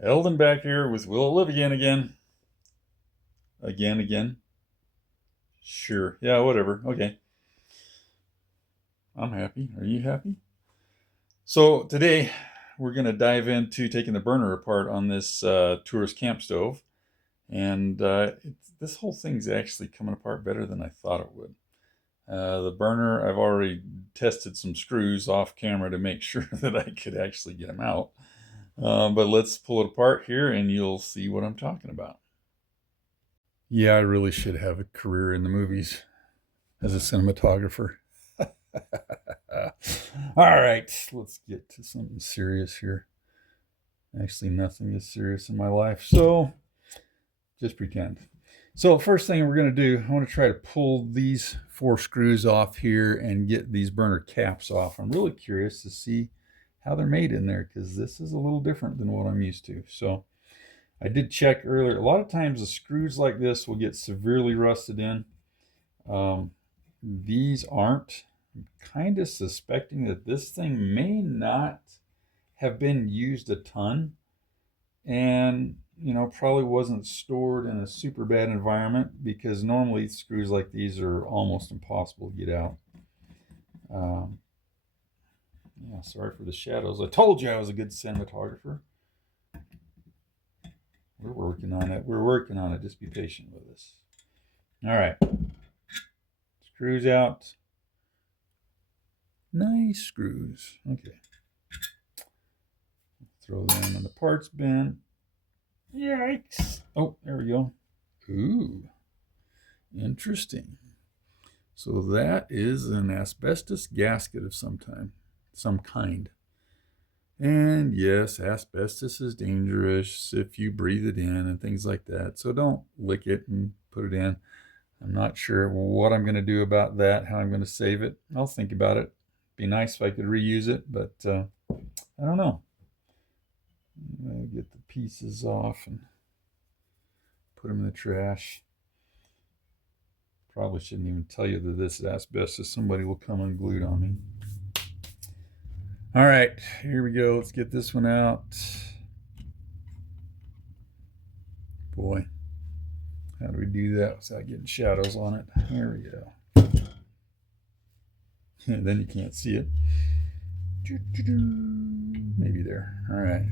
Eldon back here with Will It Live Again. Again. Sure. Yeah, whatever. Okay. I'm happy. Are you happy? So today we're going to dive into taking the burner apart on this tourist camp stove. And this whole thing's actually coming apart better than I thought it would. The burner, I've already tested some screws off camera to make sure that I could actually get them out. But let's pull it apart here and you'll see what I'm talking about. Yeah, I really should have a career in the movies as a cinematographer. All right, let's get to something serious here. Actually, nothing is serious in my life, so just pretend. So first thing we're going to do, I want to try to pull these 4 screws off here and get these burner caps off. I'm really curious to see how they're made in there because this is a little different than what I'm used to. So I did check earlier. A lot of times the screws like this will get severely rusted in. These aren't. I'm kind of suspecting that this thing may not have been used a ton and probably wasn't stored in a super bad environment because normally screws like these are almost impossible to get out. Yeah, sorry for the shadows. I told you I was a good cinematographer. We're working on it. Just be patient with us. All right. Screws out. Nice screws. Okay. Throw them in the parts bin. Yikes. Oh, there we go. Ooh. Interesting. So that is an asbestos gasket of some kind. And yes, asbestos is dangerous if you breathe it in and things like that. So don't lick it and put it in. I'm not sure what I'm going to do about that, how I'm going to save it. I'll think about it. Be nice if I could reuse it, but I don't know. I'll get the pieces off and put them in the trash. Probably shouldn't even tell you that this is asbestos. Somebody will come unglued on me. All right, here we go. Let's get this one out. Boy, how do we do that without getting shadows on it? There we go. And then you can't see it. Maybe there. All right.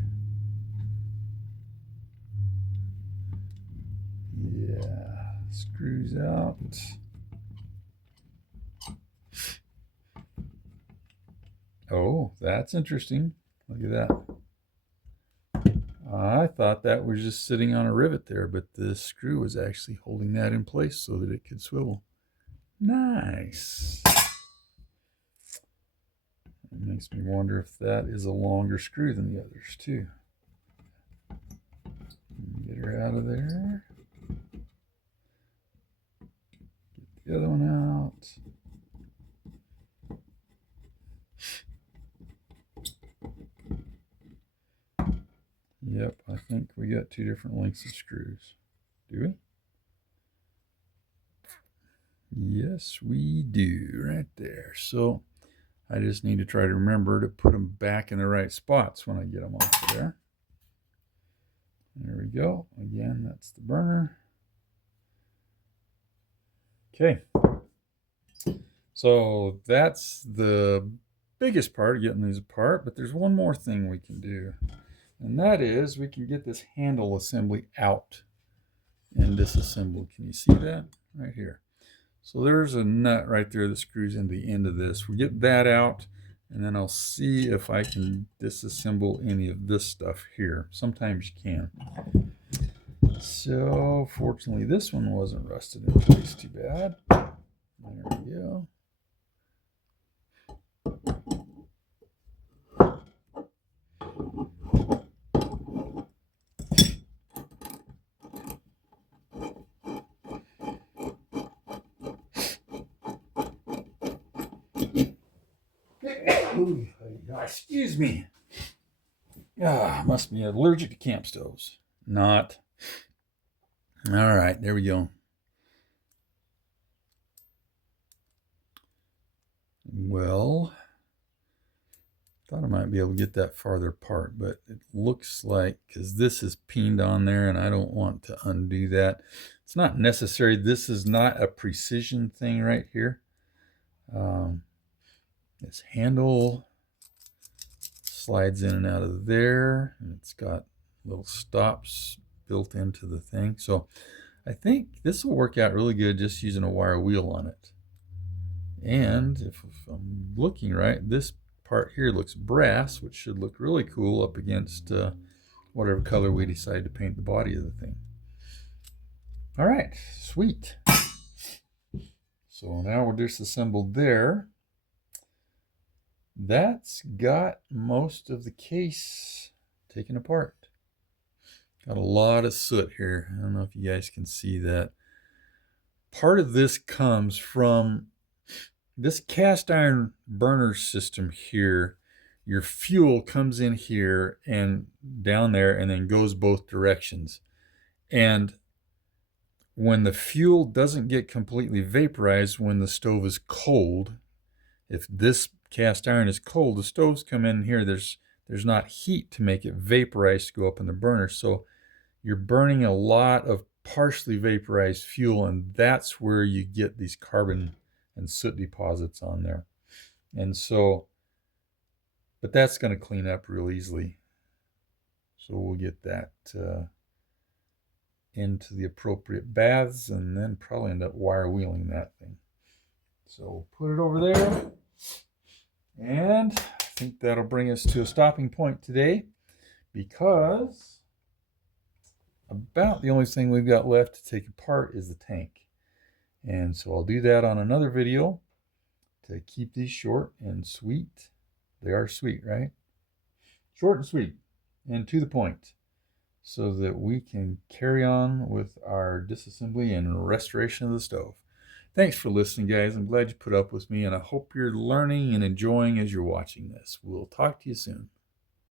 Yeah, screws out. Oh, that's interesting. Look at that. I thought that was just sitting on a rivet there, but the screw was actually holding that in place so that it could swivel. Nice. It makes me wonder if that is a longer screw than the others too. Get her out of there. Get the other one out. Yep, I think we got 2 different lengths of screws. Do we? Yes, we do, right there. So I just need to try to remember to put them back in the right spots when I get them off of there. There we go. Again, that's the burner. Okay. So that's the biggest part of getting these apart, but there's one more thing we can do. And that is we can get this handle assembly out and disassemble. Can you see that? Right here. So there's a nut right there that screws into the end of this. We get that out, and then I'll see if I can disassemble any of this stuff here. Sometimes you can. So fortunately this one wasn't rusted in place too bad. There we go. Ooh, excuse me. Must be allergic to camp stoves. Not. All right, there we go. Well, Thought I might be able to get that farther apart, but it looks like, because this is pinned on there and I don't want to undo that. It's not necessary. This is not a precision thing right here. This handle slides in and out of there, and it's got little stops built into the thing. So I think this will work out really good just using a wire wheel on it. And if I'm looking right, this part here looks brass, which should look really cool up against whatever color we decide to paint the body of the thing. All right, sweet. So now we're disassembled there. That's got most of the case taken apart. Got a lot of soot here. I don't know if you guys can see that. Part of this comes from this cast iron burner system here. Your fuel comes in here and down there and then goes both directions. And when the fuel doesn't get completely vaporized when the stove is cold, if this cast iron is cold, the stoves come in here, there's not heat to make it vaporize to go up in the burner. So you're burning a lot of partially vaporized fuel, and that's where you get these carbon and soot deposits on there. And so, but that's going to clean up real easily. So we'll get that into the appropriate baths and then probably end up wire wheeling that thing. So put it over there. And I think that'll bring us to a stopping point today, because about the only thing we've got left to take apart is the tank. And so I'll do that on another video to keep these short and sweet. They are sweet, right? Short and sweet and to the point, so that we can carry on with our disassembly and restoration of the stove. Thanks for listening, guys. I'm glad you put up with me, and I hope you're learning and enjoying as you're watching this. We'll talk to you soon.